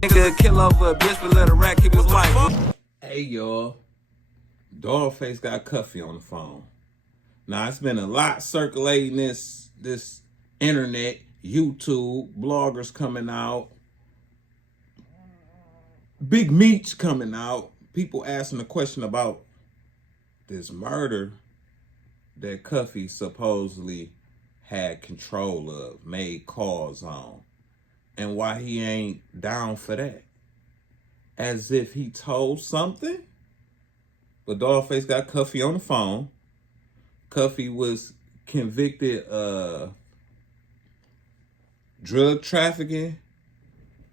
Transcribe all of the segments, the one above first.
Nigga kill over a bitch, but let a rat keep his wife. Hey y'all, Dawgface got Cuffy on the phone. Now it's been a lot circulating this internet, YouTube, bloggers coming out, Big Meech coming out, people asking the question about this murder that Cuffy supposedly had control of, made calls on, and why he ain't down for that. As if he told something. But Dawgface got Cuffy on the phone. Cuffy was convicted of drug trafficking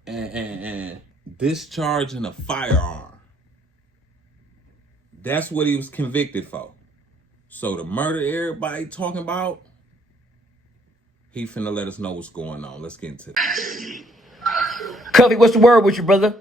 and discharging a firearm. That's what he was convicted for. So the murder everybody talking about, he finna let us know what's going on. Let's get into it. Cuffy, what's the word with you, brother?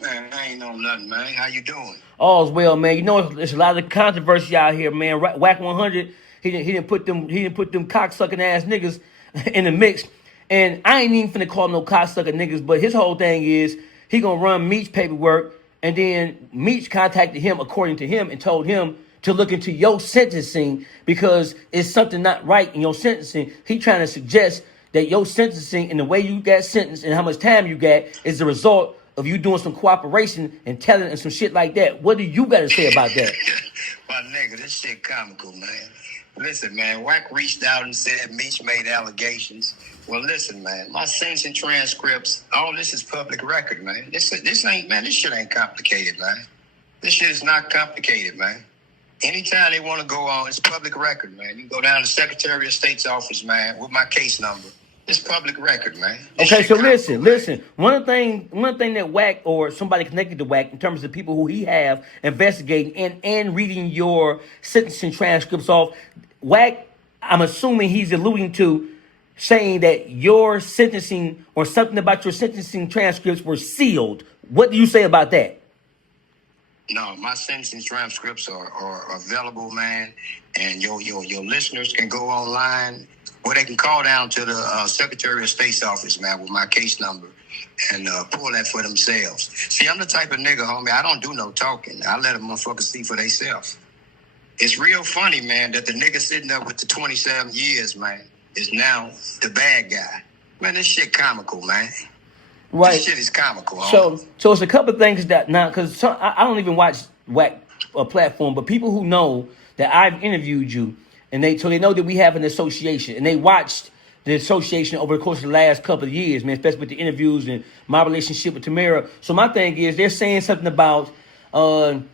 Man, I ain't on nothing, man. How you doing? All's well, man. You know, there's a lot of controversy out here, man. Whack 100, he didn't put them cocksucking ass niggas in the mix. And I ain't even finna call no cocksucking niggas, but his whole thing is he gonna run Meech paperwork, and then Meech contacted him, according to him, and told him to look into your sentencing because it's something not right in your sentencing. He trying to suggest that your sentencing and the way you got sentenced and how much time you got is the result of you doing some cooperation and telling and some shit like that. What do you got to say about that? My nigga, this shit comical, man. Listen, man, Wack reached out and said Meech made allegations. Well, listen, man, my sentencing transcripts, all this is public record, man. This shit ain't complicated, man. This shit is not complicated, man. Anytime they want to go on, it's public record, man. You can go down to the Secretary of State's office, man, with my case number. It's public record, man. Okay, so listen. One thing that Wack or somebody connected to Wack in terms of people who he have investigating and reading your sentencing transcripts off, Wack, I'm assuming he's alluding to saying that your sentencing or something about your sentencing transcripts were sealed. What do you say about that? No, my sentencing transcripts are available, man, and your listeners can go online, or they can call down to the Secretary of State's office, man, with my case number, and pull that for themselves. See, I'm the type of nigga, homie, I don't do no talking. I let a motherfucker see for themselves. It's real funny, man, that the nigga sitting up with the 27 years, man, is now the bad guy. Man, this shit comical, man. Right. This shit is comical, homie. So it's a couple of things that now, because I don't even watch Wack platform, but people who know that I've interviewed you, and they know that we have an association, and they watched the association over the course of the last couple of years, man, especially with the interviews and my relationship with Tamara. So my thing is, they're saying something about the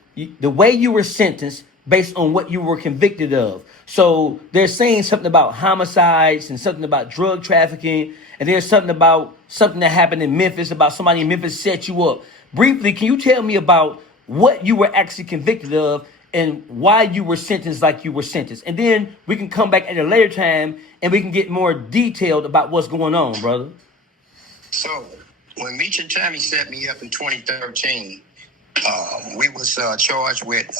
way you were sentenced based on what you were convicted of. So they're saying something about homicides and something about drug trafficking, and there's something about something that happened in Memphis, about somebody in Memphis set you up. Briefly, can you tell me about what you were actually convicted of and why you were sentenced like you were sentenced? And then we can come back at a later time and we can get more detailed about what's going on, brother. So when Meech and Tammy set me up in 2013, we was charged with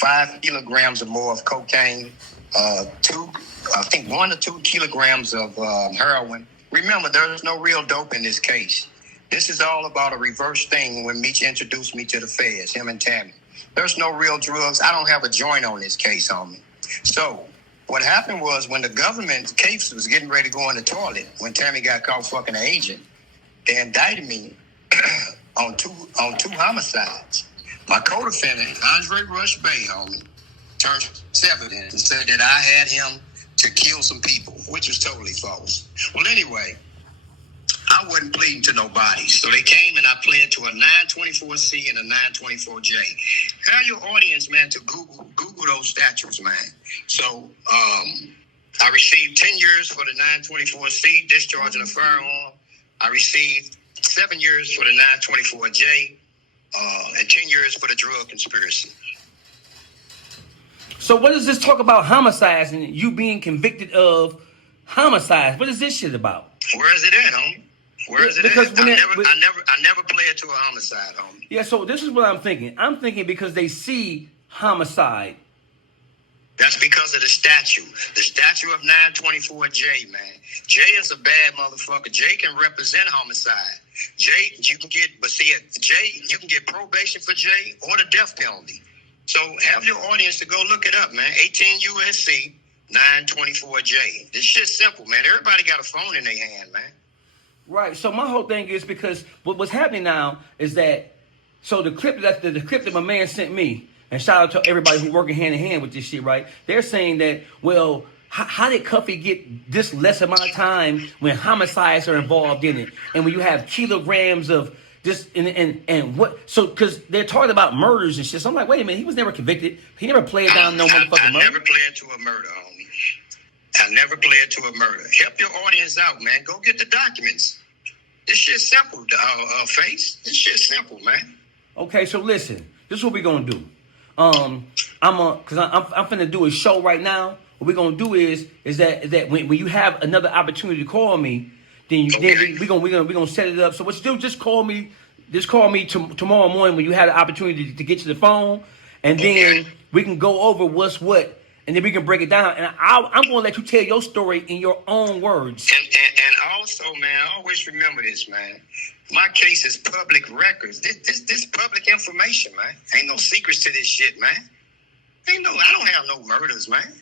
5 kilograms or more of cocaine, 1 or 2 kilograms of heroin. Remember, there's no real dope in this case. This is all about a reverse thing when Meech introduced me to the feds, him and Tammy. There's no real drugs. I don't have a joint on this case, homie. So what happened was when the government case was getting ready to go in the toilet, when Tammy got caught fucking an agent, they indicted me on two homicides. My co-defendant, Andre Rush Bay, homie, turned evidence and said that I had him to kill some people, which was totally false. Well, anyway, I wasn't pleading to nobody. So they came and I pled to a 924C and a 924J. Tell your audience, man, to Google those statutes, man. So I received 10 years for the 924C, discharging a firearm. I received 7 years for the 924J, and 10 years for the drug conspiracy. So what does this talk about homicides and you being convicted of homicides? What is this shit about? Where is it at, homie? Where is it because at? I never pled to a homicide, homie. Yeah, so this is what I'm thinking. I'm thinking because they see homicide. That's because of the statute. The statute of 924J, man. J is a bad motherfucker. J can represent homicide. Jay, you can get, but see, Jay, you can get probation for Jay or the death penalty. So have your audience to go look it up, man. 18 USC 924J. This shit's simple, man. Everybody got a phone in their hand, man. Right. So my whole thing is because what's happening now is that the clip that my man sent me, and shout out to everybody who's working hand in hand with this shit, right? They're saying that, well, how did Cuffy get this less amount of time when homicides are involved in it, and when you have kilograms of this and what? So because they're talking about murders and shit. So I'm like, wait a minute, he was never convicted. He never played down no motherfucking murder. I never pled to a murder, homie. I never pled to a murder. Help your audience out, man. Go get the documents. This shit's simple, Face. This shit's simple, man. Okay, so listen. This is what we're gonna do. I'm finna do a show right now. What we're gonna do is that when you have another opportunity to call me, then we're gonna set it up. So what you do? Just call me tomorrow morning when you have the opportunity to get to the phone, and then we can go over what's what, and then we can break it down. And I'm gonna let you tell your story in your own words. And also, man, always remember this, man. My case is public records. This public information, man. Ain't no secrets to this shit, man. I don't have no murders, man.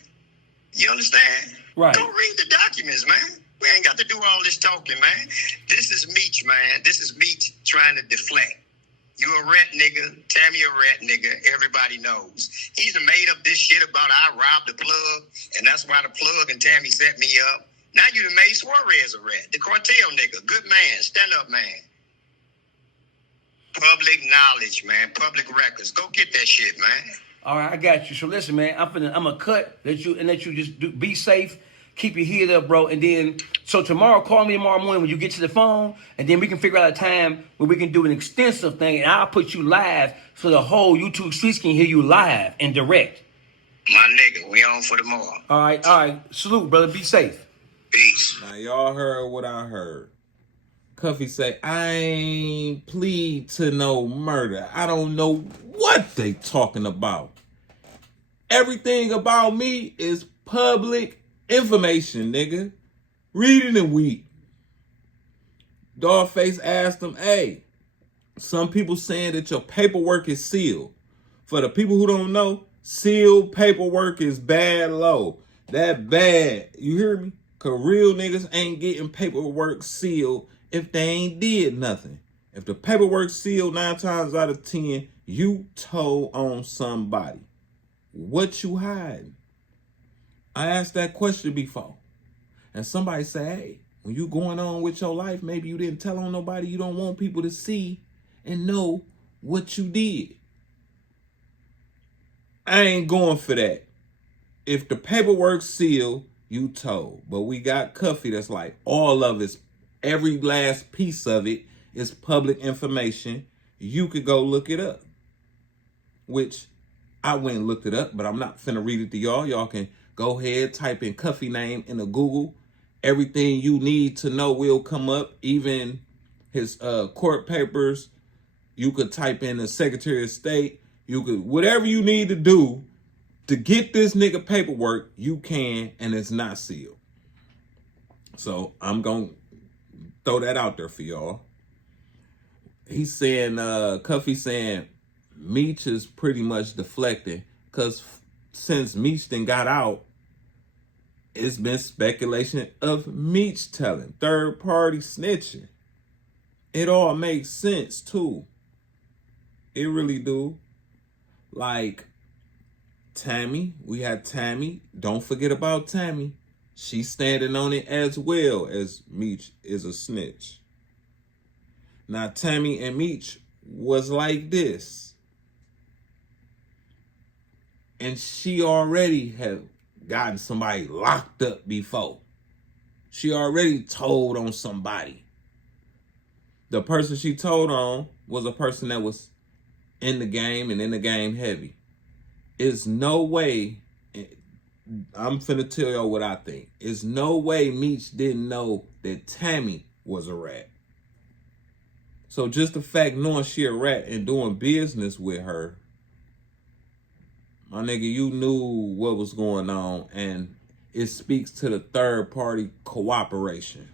You understand? Right. Go read the documents, man. We ain't got to do all this talking, man. This is Meech, man. This is Meech trying to deflect. You a rat nigga. Tammy a rat nigga. Everybody knows. He's made up this shit about I robbed the plug, and that's why the plug and Tammy set me up. Now you done made Suarez a rat. The cartel nigga. Good man. Stand up, man. Public knowledge, man. Public records. Go get that shit, man. All right, I got you. So listen, man, I'm gonna cut let you just be safe, keep your head up, bro, and then so call me tomorrow morning when you get to the phone, and then we can figure out a time where we can do an extensive thing, and I'll put you live so the whole YouTube streets can hear you live and direct. My nigga, we on for tomorrow. All right. Salute, brother. Be safe. Peace. Now y'all heard what I heard. Cuffy say, I ain't plead to no murder. I don't know what they talking about. Everything about me is public information, nigga. Read it and weep. Dawgface asked him, hey, some people saying that your paperwork is sealed. For the people who don't know, sealed paperwork is bad low. That bad. You hear me? Cause real niggas ain't getting paperwork sealed if they ain't did nothing. If the paperwork sealed 9 times out of 10, you told on somebody. What you hiding? I asked that question before. And somebody say, hey, when you going on with your life, maybe you didn't tell on nobody. You don't want people to see and know what you did. I ain't going for that. If the paperwork's sealed, you told. But we got Cuffy that's like all of it, every last piece of it is public information. You could go look it up. Which I went and looked it up, but I'm not finna read it to y'all. Y'all can go ahead, type in Cuffy name in the Google. Everything you need to know will come up. Even his court papers. You could type in the Secretary of State. You could, whatever you need to do to get this nigga paperwork, you can, and it's not sealed. So I'm going to throw that out there for y'all. He's saying, Cuffy saying, Meech is pretty much deflecting because since Meech then got out, it's been speculation of Meech telling, third party snitching. It all makes sense too. It really do. Like Tammy, we had Tammy. Don't forget about Tammy. She's standing on it as well as Meech is a snitch. Now Tammy and Meech was like this. And she already had gotten somebody locked up before. She already told on somebody. The person she told on was a person that was in the game and in the game heavy. It's no way, I'm finna tell y'all what I think. It's no way Meech didn't know that Tammy was a rat. So just the fact knowing she a rat and doing business with her, my nigga, you knew what was going on, and it speaks to the third party cooperation.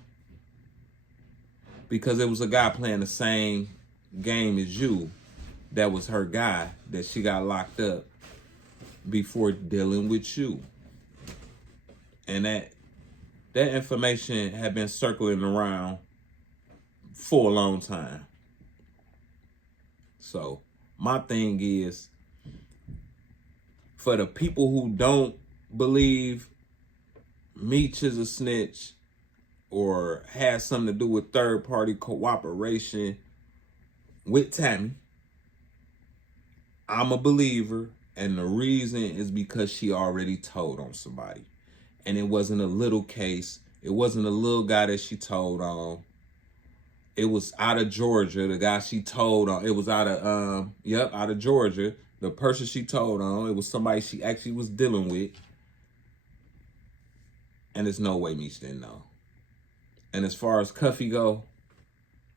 because it was a guy playing the same game as you that was her guy that she got locked up before dealing with you. And that information had been circling around for a long time. So my thing is, for the people who don't believe Meech is a snitch or has something to do with third-party cooperation with Tammy, I'm a believer, and the reason is because she already told on somebody. And it wasn't a little case. It wasn't a little guy that she told on. It was out of Georgia, the guy she told on. It was out of, out of Georgia. The person she told on, it was somebody she actually was dealing with. And there's no way Meech didn't know. And as far as Cuffy go,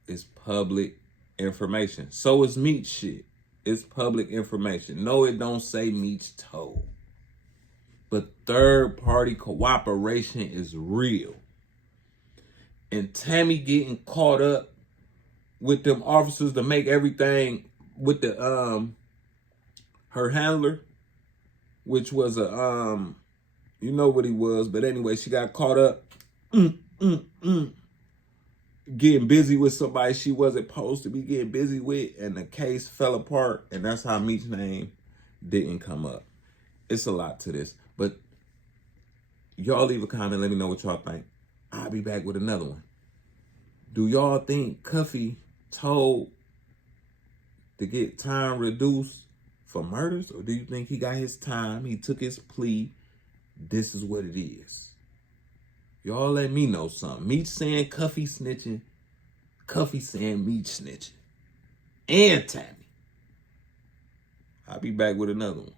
it's public information. So is Meech shit. It's public information. No, it don't say Meech told. But third-party cooperation is real. And Tammy getting caught up with them officers to make everything with the her handler, which was a you know what he was, but anyway, she got caught up getting busy with somebody she wasn't supposed to be getting busy with, and the case fell apart, and that's how Meech's name didn't come up. It's a lot to this, but y'all leave a comment, let me know what y'all think. I'll be back with another one. Do y'all think Cuffy told to get time reduced for murders, or do you think he got his time, he took his plea, this is what it is? Y'all let me know something. Meech saying Cuffy snitching, Cuffy saying Meech snitching, and Tammy. I'll be back with another one.